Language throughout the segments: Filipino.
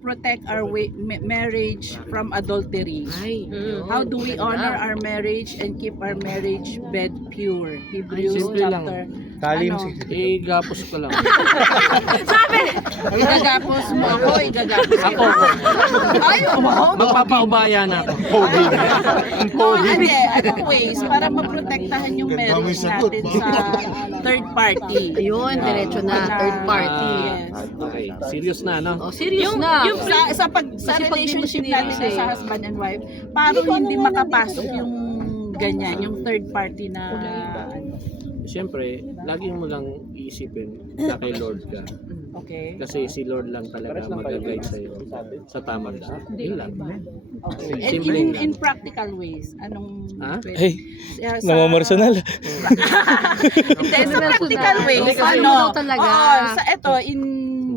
protect our marriage from adultery? How do we honor our marriage and keep our marriage bed pure? Hebrews simple lang. chapter. Talim Ano? Igapos ko lang. Igagapos mo ako, igagapos Ako, Ay, wow. magpapaubaya na ako. No, anong ways para maprotektahan yung marriage natin sa third party? Ayun, diretso na, third party. Yes. Okay, serious na, no? Oh, serious na. Yung sa relationship natin na sa husband and wife, parang hindi makapasok yung ganyan, yung third party na ano. Siyempre, lagi mo lang iisipin na kay Lord ka. Okay. Kasi si Lord lang talaga mag-guide sa'yo sa tamang daan. Yun lang. Okay. And Simple in, lang. in practical ways, anong Ha? pwede? Ay, Sa- namamarsanal. Hindi, sa practical ways, Hindi, kasi ano, ano talaga. oo, sa ito, in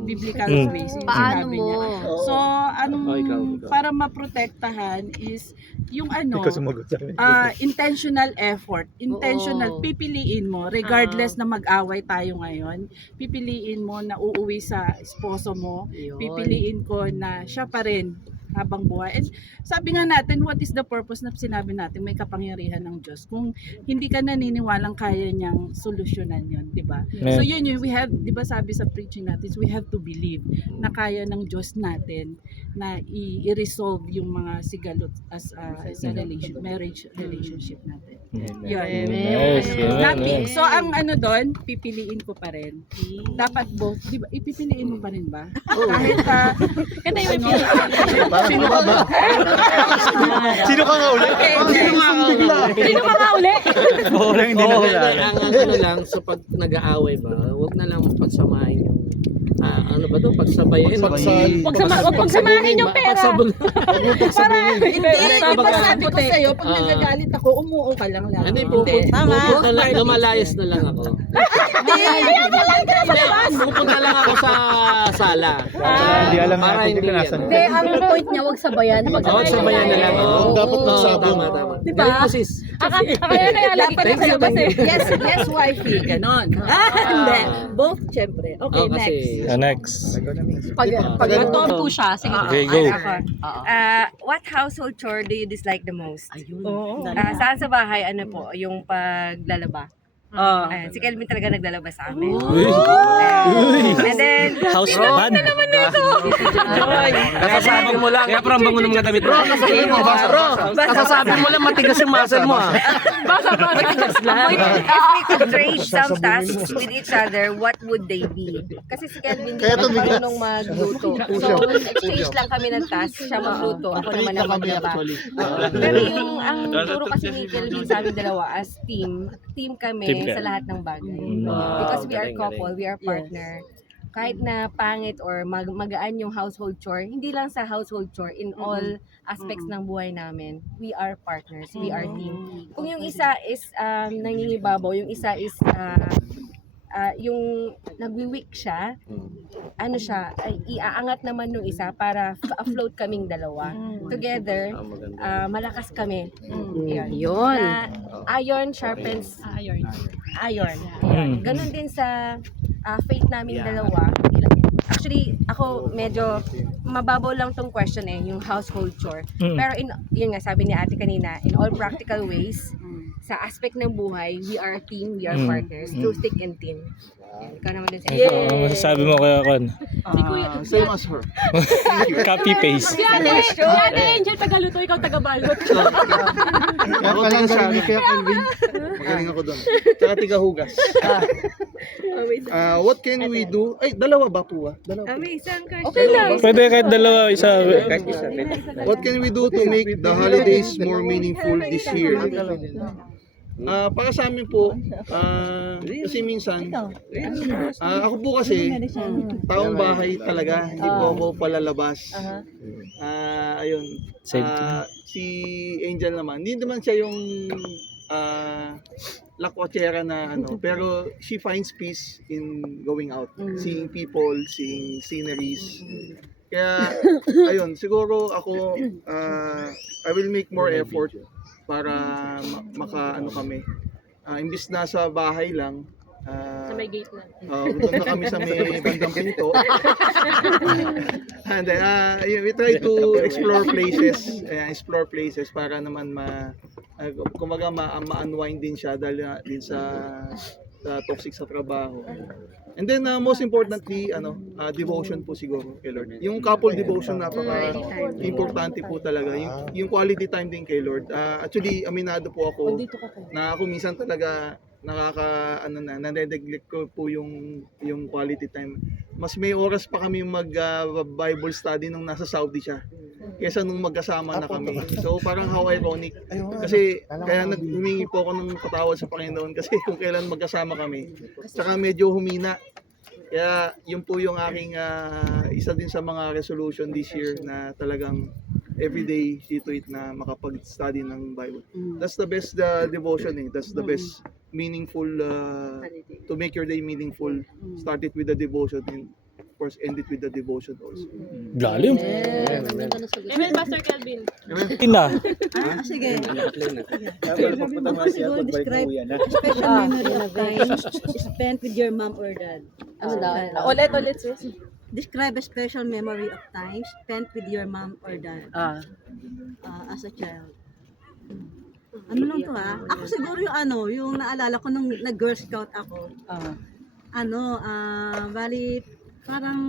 biblical ways, yung Paano sinabi mo? niya. So, anong, Ikaw. para maprotektahan is, yung ano, Ikaw sumagot sa amin. intentional effort, intentional, Oo. pipiliin mo, regardless na mag-away tayo ngayon, pipiliin mo na uuwi sa esposo mo, Yun. pipiliin ko na siya pa rin habang buhay. And sabi nga natin, what is the purpose na sinabi natin, may kapangyarihan ng Diyos. Kung hindi ka naniniwalang kaya niyang solusyonan yun, di ba? Yeah. So yun, we have, di ba sabi sa preaching natin, we have to believe na kaya ng Diyos natin na i-resolve yung mga sigalot as a marriage relationship natin. Yun. Yes, amen. So ang ano doon, pipiliin ko pa rin. Dapat both, di ba? Ipipiliin mo pa rin ba? Kahit Ganda yung sino ka ba? Sino ka nga ulit? Sino ka nga uli? Oo, lang hindi na kilala. Ang ano lang, sa pag nag-aaway ba, huwag na lang pagsamahin yung ano ba to? Pagsabayin. Huwag pagsamahin yung pera. Para hindi, Basta iba sabi ko sa'yo, pag Ah. nagagalit ako, umuo ka lang lang. Hindi, pupunta lang, lumalayas na lang ako. Pupunta lang ako sa sala. Hindi alam Para natin hindi kung nasan. Hindi, ang point niya, huwag sabayan. Oo, sabayan na lang. Oo, Dapat magsabong. Tama. Diba? Ganun po, sis. Kaya lagi ka Dapat na kasi. yes, wifey, ganon. Hindi, both, syempre. Okay, Oo, kasi next. Next. Pag nag-tom po siya, sige. Okay, go. What household chore do you dislike the most? Ayun. Saan sa bahay, ano po, yung paglalaba? Oh. Ayan, si Kelvin talaga naglalaba sa amin. Ayan. And then, House band. kasasabi mo lang. Kaya parang bango ng mga damit. Bro, kasasabi mo lang matigas yung muscle mo ah. if we could trade some tasks with each other, what would they be? Kasi si Kelvin hindi Kaya naman tumigas. marunong magluto. So, exchange lang kami ng task. Siya magluto, ako naman ang maglaba. Pero yung ang turo kasi ni Kelvin sa amin dalawa as team kami Team ka. sa lahat ng bagay. Because we are couple, we are partner. Kahit na pangit or magaan yung household chore, hindi lang sa household chore, in all aspects ng buhay namin, we are partners, we are team. Kung yung isa is nangingibabaw, yung isa is yung nagwi-weak siya, ano siya, ay iaangat naman yung isa para afloat kaming dalawa. Together, malakas kami. Yun. Na iron sharpens iron. Ganon din sa faith namin dalawa. Actually, ako medyo mababaw lang tong question yung household chore. Pero yun nga, sabi ni ate kanina, in all practical ways, sa aspect ng buhay, we are a team, we are partners, through thick and thin. Ikaw naman din sa Ano masasabi mo kaya Kon? Same as her. Copy paste. Si Ate Angel tagaluto, ikaw tagabalot. Kaya pala sabi kaya Kelvin. Magaling ako doon. Tsaka tigahugas. What can we do? Ay, dalawa ba po ah? Dalawa. May isang question. Okay lang. Pwede kahit dalawa, isa. What can we do to make the holidays more meaningful this year? Para sa amin po, kasi minsan, ako po kasi, taong bahay talaga, hindi po ako palalabas. Ayun, si Angel naman, hindi naman siya yung lakwachera na ano, pero she finds peace in going out, seeing people, seeing sceneries. Kaya, ayun, siguro ako, I will make more effort para maka ano kami. Imbis na sa bahay lang, Sa may gate na. Doon na kami sa may bandang pinto. And then, we try to explore places para naman kumbaga ma-unwind din siya dahil din sa toxic sa trabaho. And then most importantly, devotion po siguro kay Lord. Yung couple devotion importante po talaga. Yung quality time din kay Lord. Actually, aminado po ako na ako minsan talaga nade-neglect ko po yung quality time. Mas may oras pa kami Bible study nung nasa Saudi siya kaysa nung magkasama na kami. So parang how ironic. Kasi kaya humingi po ako ng patawad sa Panginoon kasi kung kailan magkasama kami. Saka medyo humina. Kaya yun po yung aking isa din sa mga resolution this year na talagang everyday see to it na makapag-study ng Bible. That's the best devotion That's the best meaningful to make your day meaningful. Start it with the devotion and of course end it with the devotion also. Lalim. Amen, Pastor Kelvin. Ina. Sige. Siguro describe special memory of time spent with your mom or dad. Ano daw? Ulit, sis. Describe a special memory of time spent with your mom or dad as a child. Ano lang to Ako siguro yung naalala ko nung nag-Girl Scout ako. Bali parang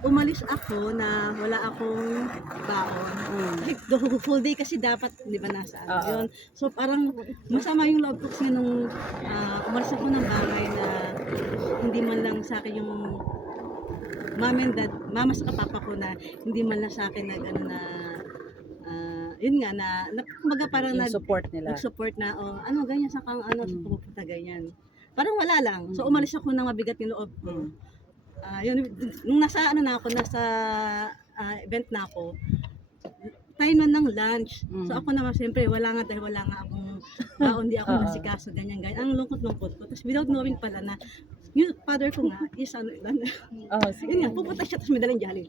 umalis ako na wala akong baon. The full day kasi dapat, di ba, nasa yun. So parang masama yung love ko kasi nung umalis ako ng bahay na hindi man lang sa akin yung mama sa papa ko na hindi man lang sa akin yun nga kumbaga parang Support nila. nag-support na ganyan sa sa pupunta ganyan. Parang wala lang. So umalis ako ng mabigat yung loob ko. Yun nung nasa event na ako, time na ng lunch. So ako naman siyempre wala nga akong hindi ako nasikaso ganyan. Ang lungkot-lungkot ko. Tapos without knowing pala na yung father ko nga is yun nga, pupunta siya tapos may dalang jolly.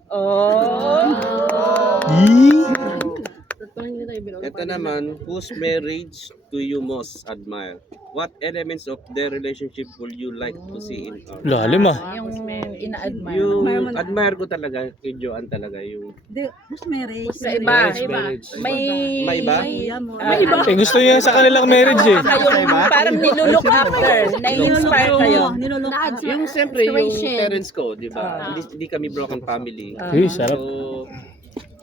Ito naman, whose marriage do you most admire? What elements of their relationship would you like to see in our Lalim Yung ina-admire. Yung admire ko talaga kay Joanne talaga yung Who's marriage? Sa iba. marriage. May iba? Eh gusto niya sa kanilang marriage eh. parang nilulook after, na-inspire kayo. Yung siyempre yung parents ko, di ba? Hindi kami broken family. Uy, sarap. So,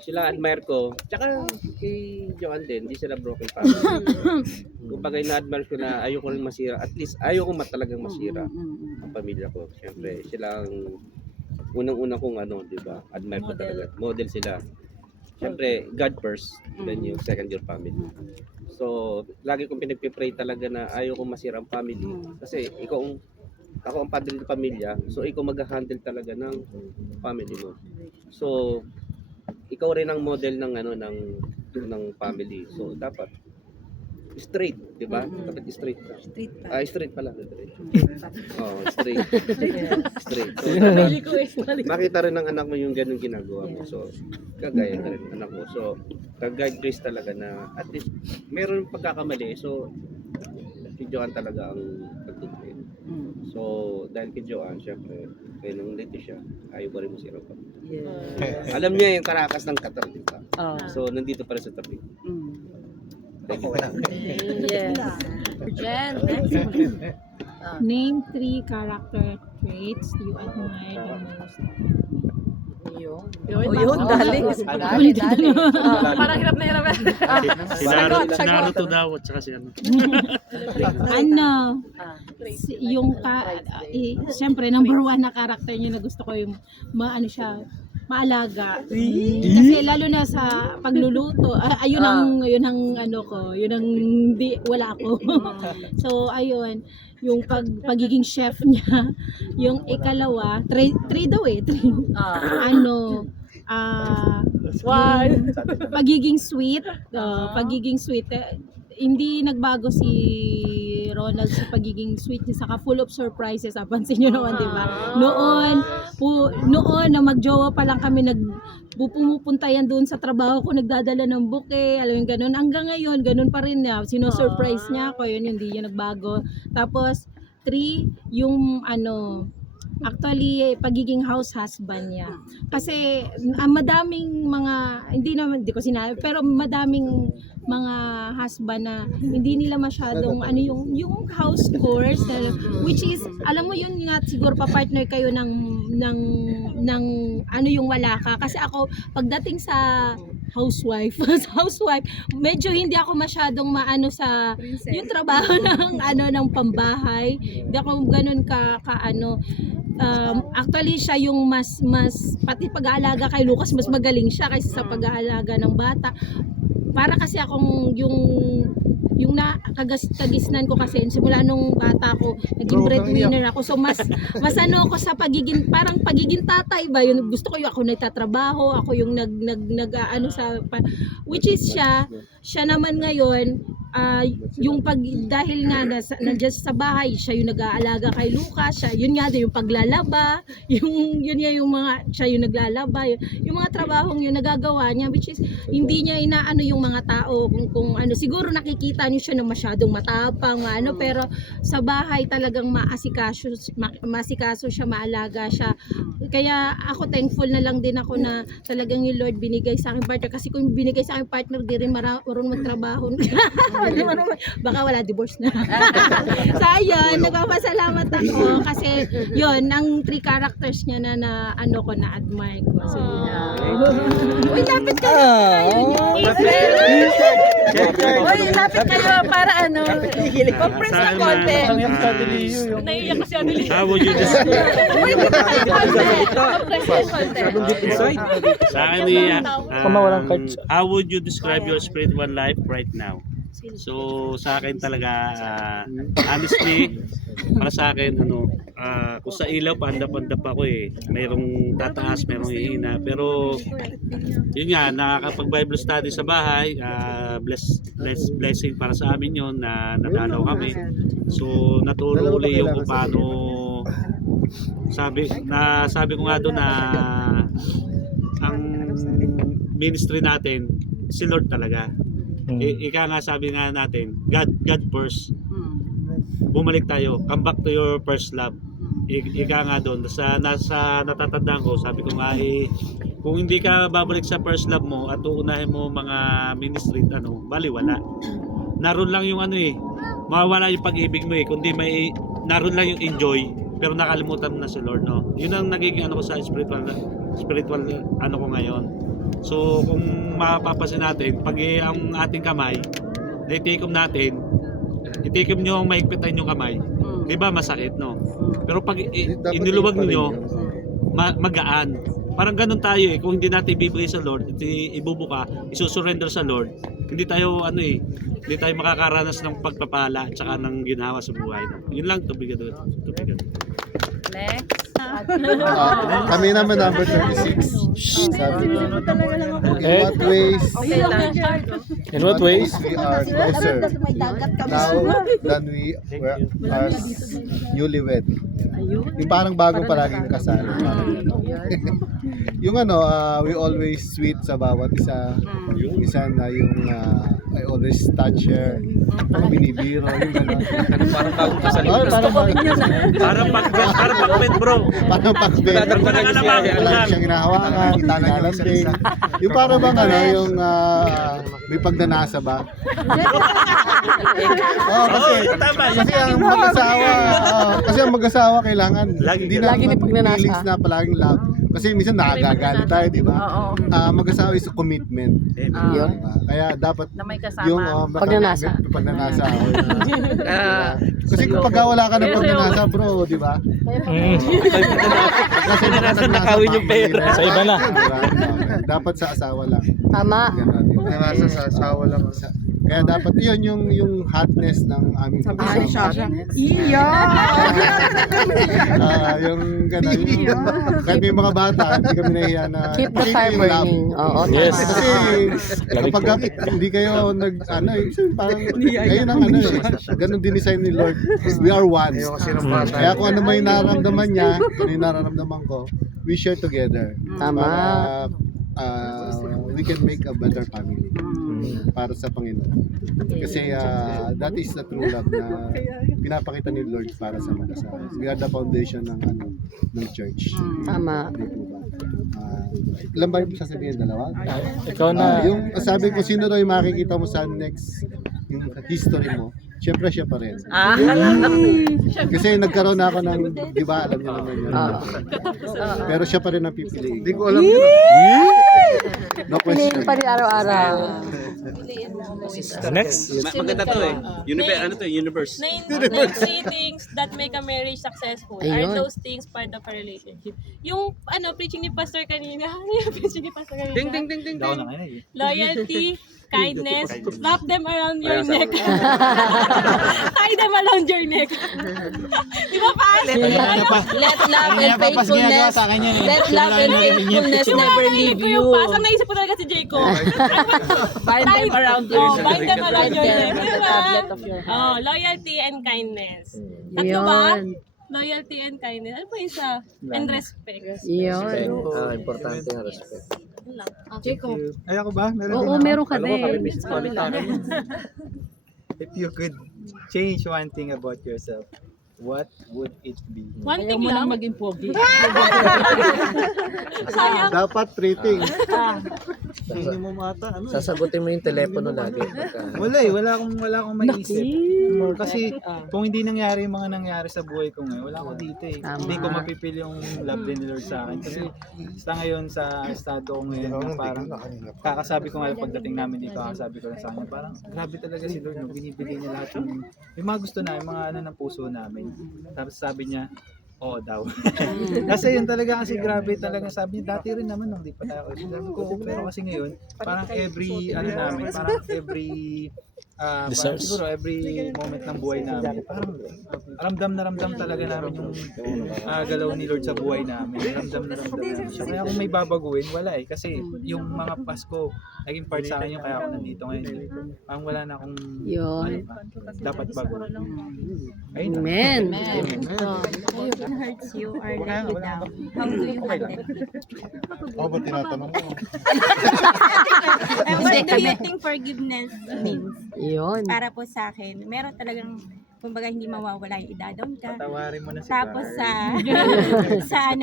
sila admire ko. Tsaka kay Joanne din, hindi sila broken family. Kumbaga na-admire ko na ayoko rin masira. At least ayoko talagang masira ang pamilya ko. Siyempre, sila ang unang-una kong di ba? Admire ko talaga. Model sila. Siyempre, God first, then yung second your family. So, lagi kong pinagpipray talaga na ayoko masira ang family. Kasi ako ang padre ng pamilya, so ikaw mag-handle talaga ng family mo. So, ikaw rin ang model ng ng family. So dapat straight, 'di ba? Dapat straight ka. Straight pala, straight. Straight. Straight. So, makita rin ng anak mo yung ganung ginagawa mo. So, kagaya ka rin ng anak mo. So, kag-guide grace talaga na at least meron pagkakamali. So, si Joanne talaga ang pagtutulungan. So, dahil kay Joanne, syempre, kaya nung late siya, ayaw ko rin masira pa. Alam niya yung karakas ng Qatar, di ba? So, nandito pa rin sa tabi. Thank you. Jen, Name 3 character traits you admire the most. Yun, dali. Parang hirap na hirap. Si Naruto daw at saka si Siyempre number 1 na character niya na gusto ko yung maalaga. Kasi lalo na sa pagluluto, ayun ang wala ako. So ayun, yung pagiging chef niya, yung ikalawa, 3 daw yung pagiging sweet, hindi nagbago si Ronald sa pagiging sweet niya, saka full of surprises. Pansin nyo naman, di ba? Noon na magjowa pa lang kami, pumupunta yan doon sa trabaho ko, nagdadala ng bouquet, alam yung ganun. Hanggang ngayon, ganun pa rin niya. Sino-surprise niya ako, yun, hindi yun nagbago. Tapos, 3, yung actually pagiging house husband niya. Kasi madaming mga, hindi ko sinabi, pero madaming mga husband na hindi nila masyadong yung house chores which is alam mo yun nga siguro pa-partner kayo ng yung wala ka. Kasi ako pagdating sa housewife medyo hindi ako masyadong maano sa yung trabaho ng pambahay. Hindi ako ganun ka actually siya yung mas pati pag-aalaga kay Lucas mas magaling siya kaysa sa pag-aalaga ng bata. Para kasi akong yung kagisnan ko kasi simula nung bata ko naging breadwinner ako, so mas ako sa pagiging tatay ba yun, gusto ko yung ako nagtatrabaho, ako yung which is siya naman ngayon yung dahil nga nandiyan sa bahay, siya yung nag-aalaga kay Lucas, siya yun nga din yung paglalaba, yun nga yung mga siya yung naglalaba, yung mga trabahong yun nagagawa niya, which is hindi niya inaano yung mga tao kung siguro nakikita niyo siya na masyadong matapang pero sa bahay talagang maasikaso siya, maalaga siya. Kaya ako thankful na lang din ako na talagang yung Lord binigay sa akin partner, kasi kung binigay sa akin partner di rin marunong magtrabaho. Baka wala, divorce na. So ayun, nagpapasalamat ako kasi yun, ang 3 characters niya na na-admire ko. So, uy, lapit kayo. Uy, lapit kayo para compress na konti. Naiiyak kasi Adelie. How would you describe? Uy, dito kayo konti. Compress na konti. Sa akin, how would you describe your spiritual life right now? So sa akin talaga honestly para sa akin kung sa ilaw pandap-pandap ako mayroong tataas, mayroong hihina, pero yun nga nakakapag-Bible study sa bahay, blessing para sa amin yun na nadalaw kami, so naturo uli yung kung paano sabi ko nga doon na ang ministry natin si Lord talaga. Ika nga sabi nga natin, God first. Bumalik tayo, come back to your first love. Ika nga doon, nasa natatandaan ko, sabi ko nga kung hindi ka babalik sa first love mo at uunahin mo mga ministry, baliwala. Naroon lang yung mawawala yung pag-ibig mo kundi naroon lang yung enjoy, pero nakalimutan mo na si Lord, no? Yun ang nagiging ko sa spiritual ko ngayon. So kung mapapasin natin, pag ang ating kamay na-itikom natin, itikom nyo ang mahigpitan yung kamay, di ba masakit, no? Pero pag iniluwag nyo, magaan. Parang ganun tayo kung hindi natin ibibigay sa Lord, ibubuka, isusurrender sa Lord, hindi tayo hindi tayo makakaranas ng pagpapala at saka ng ginawa sa buhay. Yun lang, tubigado. Next. Kami naman number 36. Sabi ko, in what ways we are closer now than we were newlywed. Yung parang bagong palaging kasal. Yung we always sweet sa bawat isa. Minsan na yung I always touch her. Binibiro, yung gano'n. Parang bagong kasal. Parang pag-bet bro. Parang pag-bet. Palagi siyang hinahawakan, nilalambing. Yung parang bang yung may pagnanasa ba? Kasi ang mag-asawa kailangan hindi na feelings na palaging love. Kasi minsan nakagagalit tayo, di ba? Mag-asawa is a commitment. Kaya dapat Na may kasama. yung pagnanasa. Kasi kung wala ka ng pagnanasa, bro, di ba? Kasi nakawin yung pera. Sa iba na. Dapat sa asawa lang. Tama. Nasa sa asawa lang. Kaya dapat yun yung hotness ng aming pag-asawa. Yung gano'n. Kahit may mga bata, hindi kami nahiya na Keep the fire burning. Oo. Yes. Kasi kapag hindi kayo parang kayo nang ganun din design ni Lord. We are one. Kaya kung ano may nararamdaman niya, kung ano yung nararamdaman ko, we share together. Tama. Para we can make a better family. para sa Panginoon. Kasi that is the true love na pinapakita ni Lord para sa mag-asawa. We are the foundation ng church. Tama. Hindi po ba? Ilan ba yung sasabihin? Dalawa? Ikaw na. Yung sabi ko, sino daw yung makikita mo sa next yung history mo? Siyempre siya pa rin. Kasi nagkaroon na ako ng, di ba, alam niyo naman yun. Pero siya pa rin ang pipiliin. Hindi ko alam yun. No question. Pa rin araw-araw. Next. Maganda to eh. Universe. Nine three things that make a marriage successful. Ayun. Are those things part of a relationship? Yung preaching ni Pastor kanina. Yung preaching ni Pastor kanina. Ding ding ding ding ding. Loyalty, kindness, wrap them around your neck. Tie them around your neck. Di ba pa? Let love and faithfulness, let love and faithfulness never leave you. Pasang naisip ko talaga si Jacob. Bind them around your Oh, bind them around your neck. the tablet of your heart. Oh, loyalty and kindness. Tatlo ba? Yun. Loyalty and kindness. Ano pa isa? And respect. Yun. Importante ang respect. Jacob. Ay, ako ba? Oo, meron ka din. If you could change one thing about yourself, what would it be? One Ayaw thing mo lang. nang maging pogi. Dapat rating. Hindi mo mata, ano? Sasagutin mo yung telepono lagi. Pagka, Wala akong maisip. Kasi kung hindi nangyari yung mga nangyari sa buhay ko ngayon, wala ako dito eh. Tama. Hindi ko mapipil yung love din ni Lord sa akin. Kasi sa ngayon, sa estado ko ngayon, na parang kakasabi ko nga pagdating namin dito, kakasabi ko lang sa kanya, parang grabe talaga si Lord, no? Binibigay niya lahat yung mga gusto namin, yung mga ano ng puso namin. Tapos sabi niya, oo daw. Kasi yun talaga kasi grabe talaga sabi niya, dati rin naman nung di pa tayo. Sabi ko, pero kasi ngayon, parang every, parang every, parang siguro every moment ng buhay namin, parang ramdam talaga namin yung galaw ni Lord sa buhay namin. Ramdam namin siya. Kaya kung may babaguhin, wala eh. Kasi yung mga Pasko, naging part sa akin yung kaya ako nandito ngayon. Parang wala na akong Yun. dapat bago. Ayun na. Amen. When hurts you or let you down, how do you handle it? Ako ba tinatanong mo? What do you think forgiveness means? Yun. Para po sa akin, meron talagang, kumbaga hindi mawawala yung idadown ka. Tawarin mo na si Tapos Carl.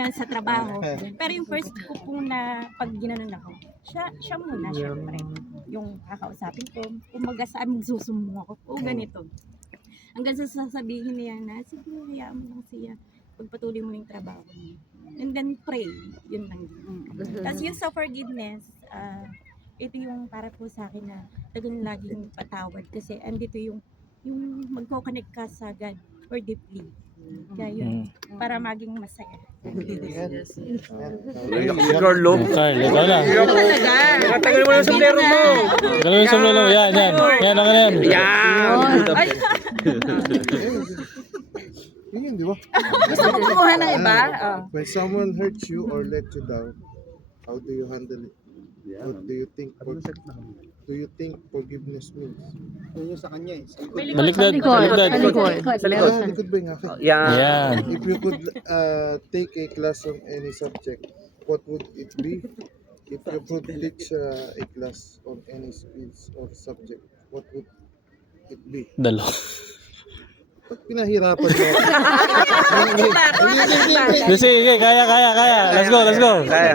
sa trabaho. Pero yung first ko po na pag ginanon ako, siya muna, syempre. Yung kakausapin ko, kumbaga saan magsusumbong ako, o ganito. Hanggang sa sasabihin niya na, sige, hayaan mo lang siya. Pagpatuloy mo yung trabaho mo. And then pray. Yun lang. Tapos yung sa forgiveness, ito yung para po sa akin na tagal laging patawad. Kasi andito yung magko-connect ka sa God or deeply. Kaya yun, para maging masaya. Carlo. Carl, ikaw na. Nakatagal mo ng sombrero mo. Galawin yung sombrero. Yan. Yan, okay na yan. Yun, di ba? Gusto mo kumuha ng iba? When someone hurts you or let you down, how do you handle it? What do you think? Do you think forgiveness means? Yun sa kanya eh. Baliktad. Sa likod. Likod ba yung akin? Yan. If you could take a class on any subject, what would it be? If you could teach a class on any skills or subject, what would it be? Dalo. Pag pinahirapan mo. Sige, kaya. Let's go. Kaya.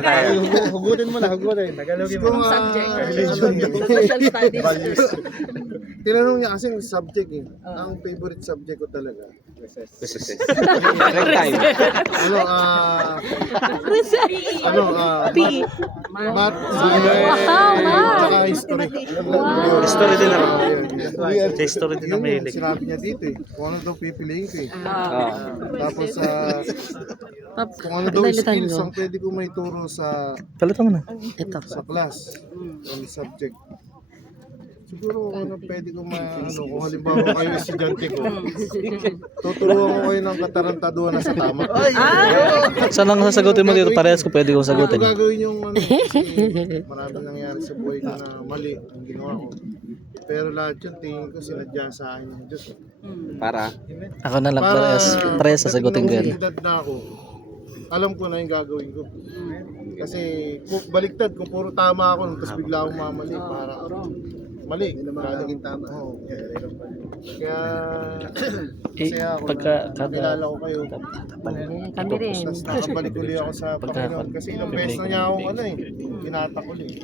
Hugutin mo na, hugutin. Tagalogin Kung mo. religion Social studies. Tinanong niya kasi yung subject eh. Ang favorite subject ko talaga. Correct time. Math. Saka history. History din ako. Yun. History din ang Yun mahilig. sinabi niya dito eh. Kung ano daw pipiliin ko eh. Tapos kung ano daw skills ang pwede ko may turo sa Palitan mo na. sa class on the subject. Siguro kung ano pwede ko kung halimbawa kayo estudyante ko, tuturuan ko kayo ng katarantaduhan na sa tama. Saan ang sasagutin mo dito? Parehas ko pwede kong sagutin. Ano gagawin yung kasi maraming nangyari sa buhay ko na mali ang ginawa ko. Pero lahat yun, tingin ko sinadya sa akin ng Diyos. Para Ako na lang parehas sasagutin ko yan. Edad na ako, alam ko na yung gagawin ko. Kasi baliktad, kung puro tama ako, tapos bigla akong mamali, para mali. Laging tama. Oo. Kaya, masaya ako pagka- na nakilala ko kayo. Kami rin. Tapos nakabalik uli ako sa Panginoon. Kasi ilang beses na niya akong binatak uli.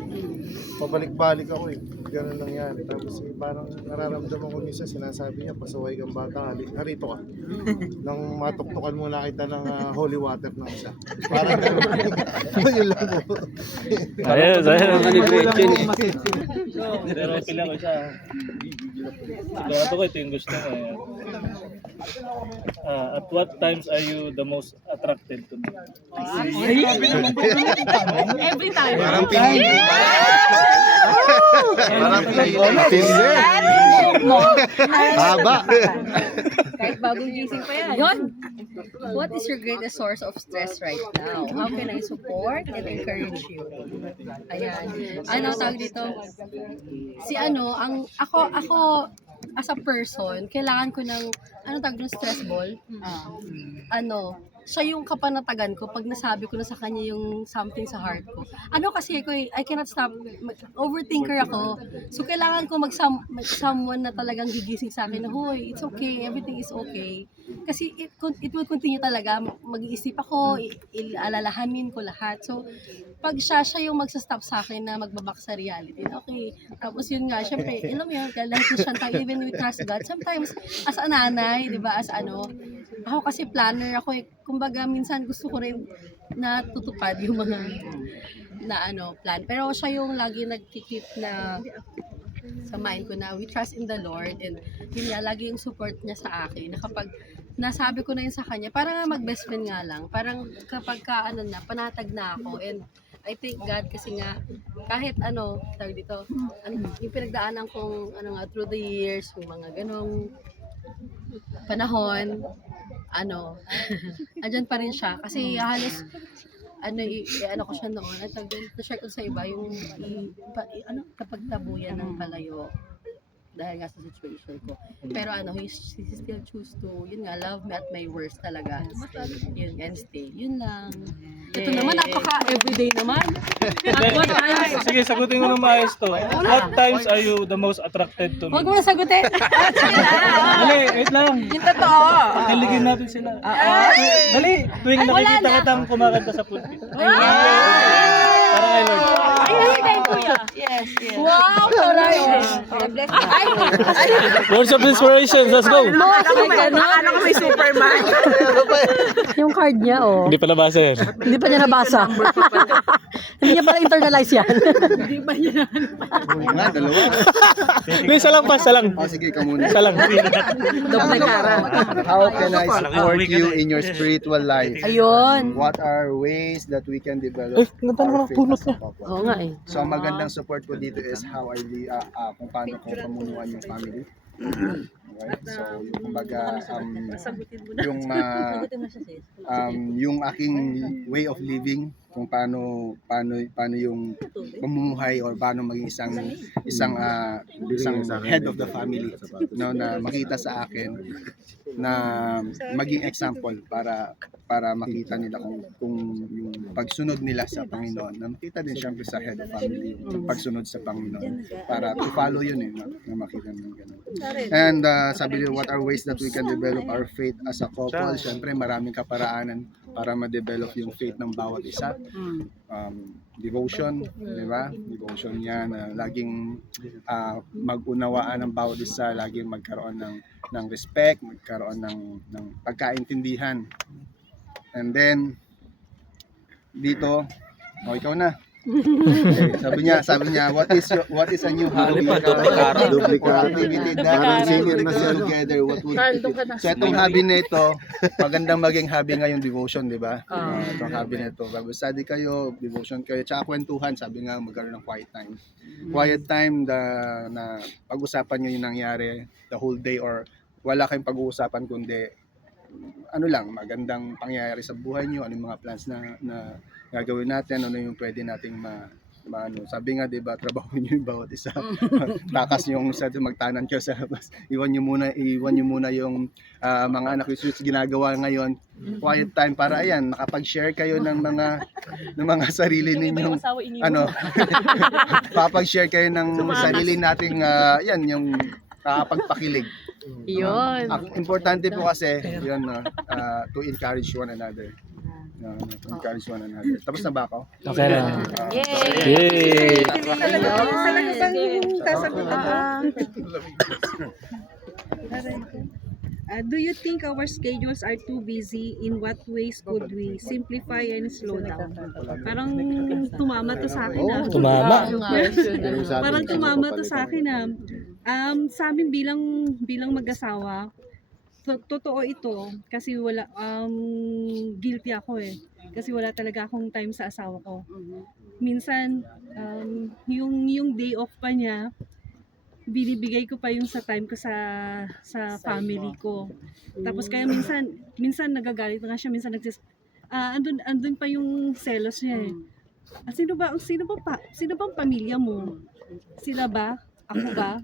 Pabalik-balik ako Ganun lang yan. Tapos parang nararamdaman ko minsan, sinasabi niya, pasaway kang bata, harito ka. Nang matuktukan mo na kita ng holy water ng isa. Parang yun lang po. Ayun. Pero pila ko siya. Sigurado ko ito yung gusto ko. At what times are you the most attracted to me? Every time. Parang pinili. Parang pinili. Haba. Kahit bagong gising pa yan. Yun! What is your greatest source of stress right now? How can I support and encourage you? Ayan. Ano tawag dito? Ako as a person, kailangan ko ng, tawag ng stress ball? Siya yung kapanatagan ko pag nasabi ko na sa kanya yung something sa heart ko. Kasi ako I cannot stop, overthinker ako. So kailangan ko someone na talagang gigising sa akin na, hoy, it's okay, everything is okay. Kasi it will continue talaga, mag-iisip ako, alalahanin ko lahat. So pag siya yung magsa-stop sa akin na magbabak sa reality, okay. Tapos yun nga, syempre, alam mo yun, lahat na siya, even we trust God, sometimes as a nanay, di ba, ako kasi planner ako kumbaga minsan gusto ko rin natutupad yung mga plan. Pero siya yung lagi nagkikip na sa mind ko na we trust in the Lord, and yun nga, lagi yung support niya sa akin na kapag nasabi ko na yun sa kanya, parang mag-best friend nga lang, parang kapag panatag na ako. And I thank God kasi nga kahit tawag dito, yung pinagdaanan kong through the years, yung mga ganong panahon, andyan pa rin siya kasi halos ko siya noon at na-share ko sa iba yung kapag tabuyan ng palayo dahil nga sa situation ko. Pero he still choose to, yun nga, love me at my worst talaga. Yun, and stay. Yun lang. Ito naman, napaka-everyday naman. At what times? Sige, sagutin ko ng maayos to. What times are you the most attracted to me? Huwag mo na sagutin. Dali, wait lang. Yung totoo. Kiligin natin sila. Dali, tuwing nakikita kitang kumakanta sa pulpit. Para kay Lord. Yes. Wow, taray. Words of inspiration, let's go! Akala ko may Superman. Yung card niya, Hindi pa nabasa yan. Hindi pa niya nabasa. Hindi niya pala internalize yan. Nga, dalawa. Isa lang pa, isa lang. Sige ka muna. Isa lang. Doble kara. How can I support you in your spiritual life? Ayun. What are ways that we can develop our faith as a couple? Oo nga So, ang magandang support ko dito is how kung paano ko pamunuan yung family. Okay? So, kumbaga, yung aking way of living, kung paano yung pamumuhay or paano maging isang head of the family, na makita sa akin na maging example para makita nila kung yung pagsunod nila sa Panginoon, na makita din syempre sa head of family yung pagsunod sa Panginoon, para to follow yun na makita nila ganun. And sabi nila, what are ways that we can develop our faith as a couple? Syempre maraming kaparaanan para ma-develop yung faith ng bawat isa. Devotion, di ba? Devotion niya na laging mag-unawaan ng bawat isa, laging magkaroon ng respect, magkaroon ng pagkaintindihan. And then dito, ikaw na. Okay, sabi niya, what is a new hobby? Duplicate activity that we can do together. What would So itong hobby na ito, magandang maging hobby ngayong devotion, di ba? Itong hobby na ito. Bible study kayo, devotion kayo, tsaka kwentuhan, sabi nga magkaroon ng quiet time. Quiet time na pag-usapan nyo yung nangyari the whole day, or wala kayong pag-uusapan kundi magandang pangyayari sa buhay nyo, ano yung mga plans na gagawin natin, ano yung pwede nating sabi nga 'di ba, trabaho niyo yung bawat isa. Takas yung sa magtanan kayo sa labas. Iwan niyo muna yung mga anak yung ginagawa ngayon. Quiet time para ayan, makapag-share kayo ng mga sarili ninyong makapag-share kayo ng sarili nating yan yung pagpakilig. Yun. Ang importante po kasi yun to encourage one another. To encourage one another. Tapos na ba ako? Okay na. Yay! Do you think our schedules are too busy? In what ways could we simplify and slow down? Parang tumama to sa akin ah. Tumama. Parang tumama to sa akin ah. Sa amin bilang mag-asawa, totoo ito kasi wala guilty ako eh. Kasi wala talaga akong time sa asawa ko. Minsan yung day off pa niya, binibigay ko pa yung sa time ko sa family ko. Tapos kaya minsan nagagalit nga siya, minsan andun pa yung selos niya eh. Sino bang pamilya mo? Sila ba? Ako ba?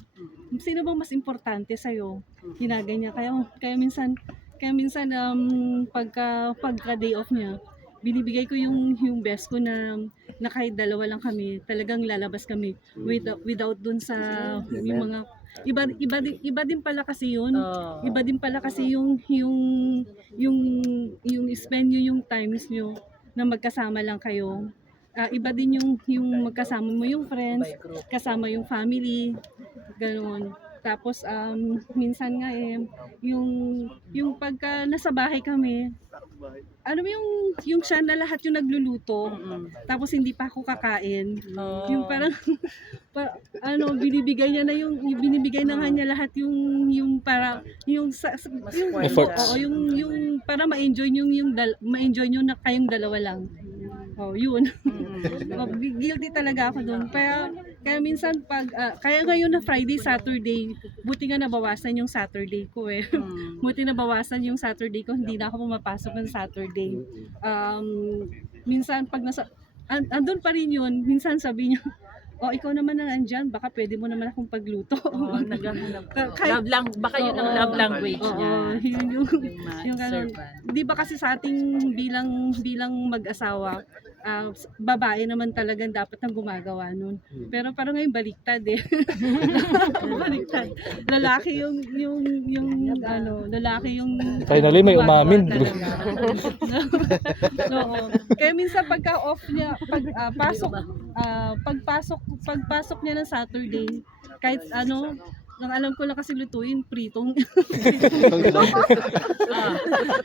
Sino bang mas importante sa iyo? Ginaganyan kaya minsan pagka day off niya, binibigay ko yung best ko na kahit dalawa lang kami, talagang lalabas kami without dun sa yung mga iba din pala kasi yun. Iba din pala kasi yung spend nyo yung times nyo na magkasama lang kayo. Iba din yung magkasama mo yung friends, kasama yung family, ganoon. Tapos minsan nga yung pagka nasa bahay kami, yung siya na lahat yung nagluluto, tapos hindi pa ako kakain. Yung parang binibigay na nga niya lahat yung efforts. Yung para ma-enjoy nyo na kayong dalawa lang. Yun. Guilty talaga ako doon. Kaya minsan kaya ngayon na Friday, Saturday, buti nga nabawasan yung Saturday ko eh. Buti nabawasan yung Saturday ko, hindi na ako pumapasok ng Saturday. Minsan pag andun pa rin yun, minsan sabi niya, ikaw naman na nandyan, baka pwede mo naman akong pagluto. Naghahanap. Baka yun ang love language niya. Yung ganun. Di ba kasi sa ating bilang mag-asawa, babae naman talagang dapat ang gumagawa nun. Pero parang ngayon baliktad eh. Baliktad. Lalaki yung Finally, may umamin. Kaya minsan pagka off niya, pagpasok niya ng Saturday, kahit ang alam ko lang kasi lutuin, pritong.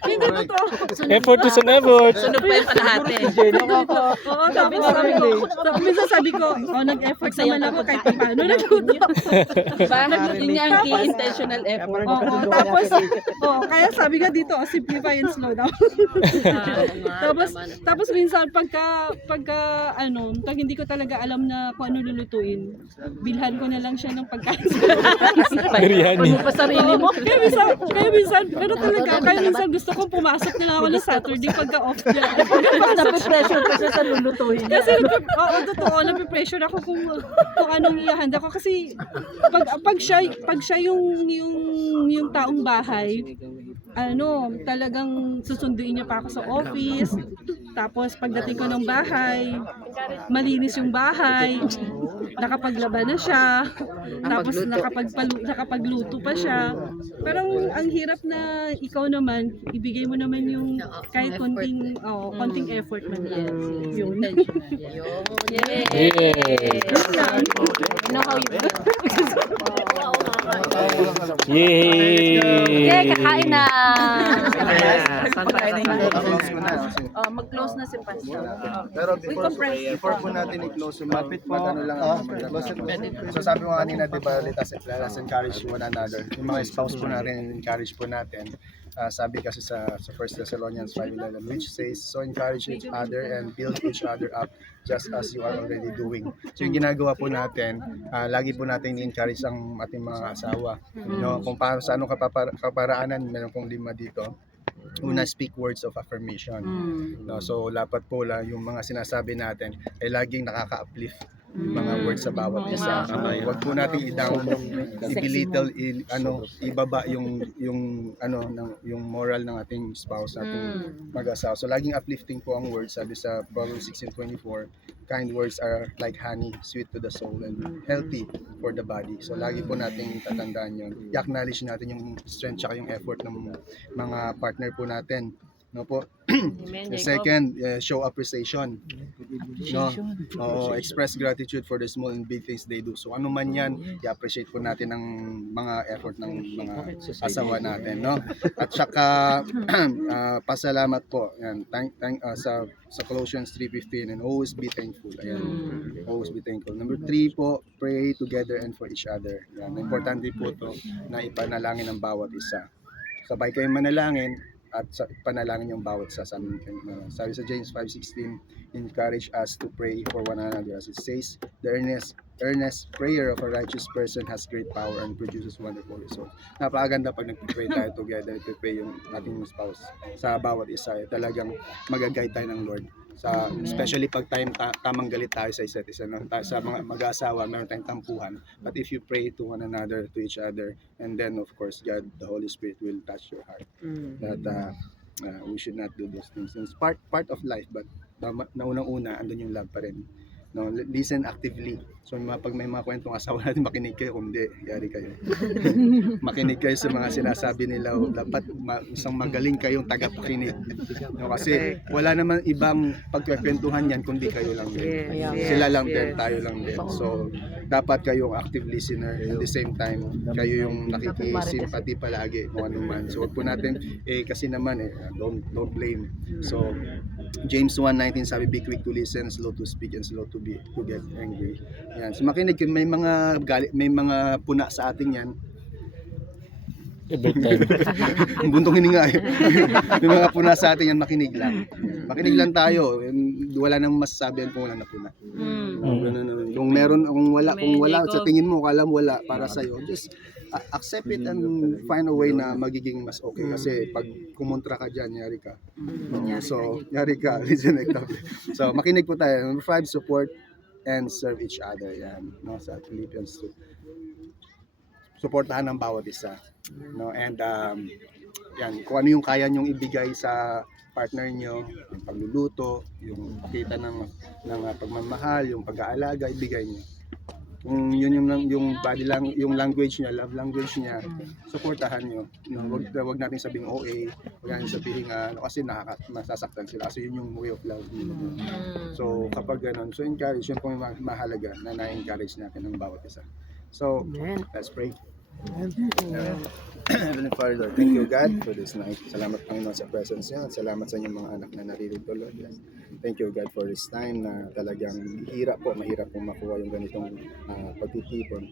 Hindi totoo. Effort is an effort. Sunod pa yung kalahati. Oo, tapos sabi ko, nag-effort naman ako kahit paano nagluto. Yun nga ang key intentional effort. Kaya sabi nga dito, simplify and slow down. Tapos minsan pagka hindi ko talaga alam na kung ano lulutuin, bilhan ko na lang siya ng pagkain. Biryani. Pa sarili mo. Kaya minsan, pero talaga, minsan gusto kong pumasok na lang ako ng Saturday pagka off niya. Nape-pressure pa siya sa lulutuin niya. Kasi, totoo, nape-pressure ako kung anong ihahanda ko. Kasi, pag siya yung taong bahay, talagang susunduin niya pa ako sa office. Tapos, pagdating ko ng bahay, malinis yung bahay, nakapaglaba na siya, tapos nakapagluto pa siya. Parang ang hirap na ikaw naman, ibigay mo naman yung kahit konting effort man yan. Yun. Yay! Kakain na! Mag-close na si Pastor. Pero before po natin i-close yung so sabi mo kanina, diba, let us encourage one another. Yung mga spouse po natin, encourage po natin. Sabi kasi sa 1 Thessalonians 5:11, which says, so encourage each other and build each other up just as you are already doing. So yung ginagawa po natin, lagi po natin i-encourage ang ating mga asawa. Kung paano, sa anong kaparaanan, meron pong 5 dito. una speak words of affirmation. No, so dapat po yung mga sinasabi natin ay laging nakaka-uplift yung mga words sa bawat isa. Huwag po natin i-down, i-belittle, ibaba yung moral ng ating spouse, ating mag-asawa. So laging uplifting po ang words. Sabi sa Proverbs 16:24, kind words are like honey, sweet to the soul and healthy for the body. So lagi po nating tatandaan yun. I-acknowledge natin yung strength tsaka yung effort ng mga partner po natin. No po. Amen, The Jacob. second, show appreciation. No? Oo, express gratitude for the small and big things they do. So ano man yan, i-appreciate po natin ang mga effort ng mga asawa natin, no? At saka pasalamat po. Yan, sa Colossians 3:15, and always be thankful. Ayan. Always be thankful. Number 3 po, pray together and for each other. Yan, importante po to na ipanalangin ang bawat isa. Sabay kayong manalangin at panalangin yung bawat isa. Sabi sa James 5:16, encourage us to pray for one another, as it says, the earnest prayer of a righteous person has great power and produces wonderful results. Napakaganda pag nagpipray tayo together, nagpipray yung ating spouse sa bawat isa. Talagang mag-guide tayo ng Lord. Especially pag tamang galit tayo sa isa't isa, no? Sa mga mag-asawa, meron tayong tampuhan. But if you pray to one another, to each other, and then of course God, the Holy Spirit will touch your heart. That we should not do those things. It's part of life, but naunang-una, andun yung love pa rin. No, listen actively. So pag may mga kwentong asawa natin, makinig kayo. Kung hindi, yari kayo. Makinig kayo sa mga sinasabi nila. Dapat isang magaling kayong tagapakinig. No, kasi wala naman ibang pagkakwentuhan yan kundi kayo lang din. Sila lang din, tayo lang din. So dapat kayong active listener. At the same time, kayo yung nakikisimpati palagi kung ano man. So wag po natin, kasi naman don't blame. So James 1:19 sabi, be quick to listen, slow to speak, and slow to get angry. Yan. So makinig, may mga puna sa atin yan. Every time. Buntong hininga eh. May mga puna sa atin yan, makinig lang. Makinig lang tayo. Wala nang masasabihan kung wala na puna. Kung meron, kung wala, sa tingin mo, kala mo wala para sa'yo, just accept it and find a way na magiging mas okay. Kasi pag kumontra ka dyan, yari ka. So, yari ka. Listen, so, makinig po tayo. Number 5, support and serve each other. Yan. No, sa Philippians 2. Suportahan ng bawat isa. No, and yan, kung ano yung kaya nyong ibigay sa partner nyo, yung pagluluto, yung pakita ng pagmamahal, yung pag-aalaga, ibigay nyo. Kung yun yung body lang, yung language niya, love language niya, suportahan nyo. No, wag natin sabing OA, wag natin sabihin kasi masasaktan sila. Kasi yun yung way of love. So kapag ganun, so encourage, yun pong mahalaga na na-encourage natin ng bawat isa. So, let's pray. Heavenly Father, Lord, thank you God for this night. Salamat Panginoon sa presence niyo at salamat sa inyong mga anak na naririto, Lord. Thank you God for this time na talagang mahirap po makuha yung ganitong pagtitipon.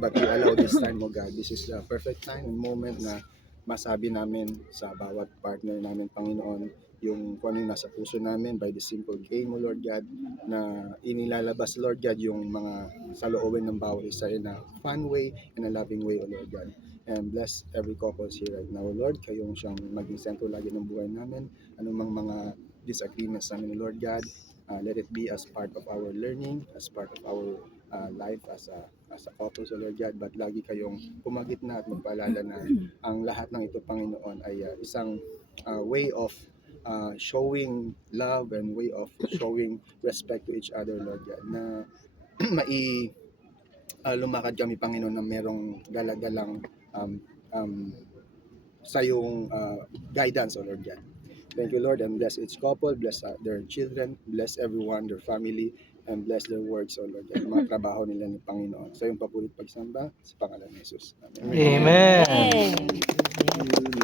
But you allow this time, oh God. This is the perfect time and moment na masabi namin sa bawat partner namin, Panginoon, yung kung ano yung nasa puso namin by the simple game, oh Lord God, na inilalabas, Lord God, yung mga saloobin ng bawat isa in a fun way, in a loving way, oh Lord God. And bless every couples here right now, Lord. Kayong siyang maging sentro lagi ng buhay namin. Anumang mga disagreements namin, Lord God, let it be as part of our learning, as part of our life as a couple, so Lord God. But lagi kayong pumagitna at magpaalala na ang lahat ng ito, Panginoon, ay isang way of showing love and way of showing respect to each other, Lord God, na lumakad kami, Panginoon, na merong galagalang sa iyong guidance, oh Lord God. Thank you, Lord, and bless each couple, bless their children, bless everyone, their family, and bless their works, oh Lord God, mga trabaho nila ni Panginoon. Sa iyong papulit pagsamba, sa pangalan ni Jesus. Amen. Amen.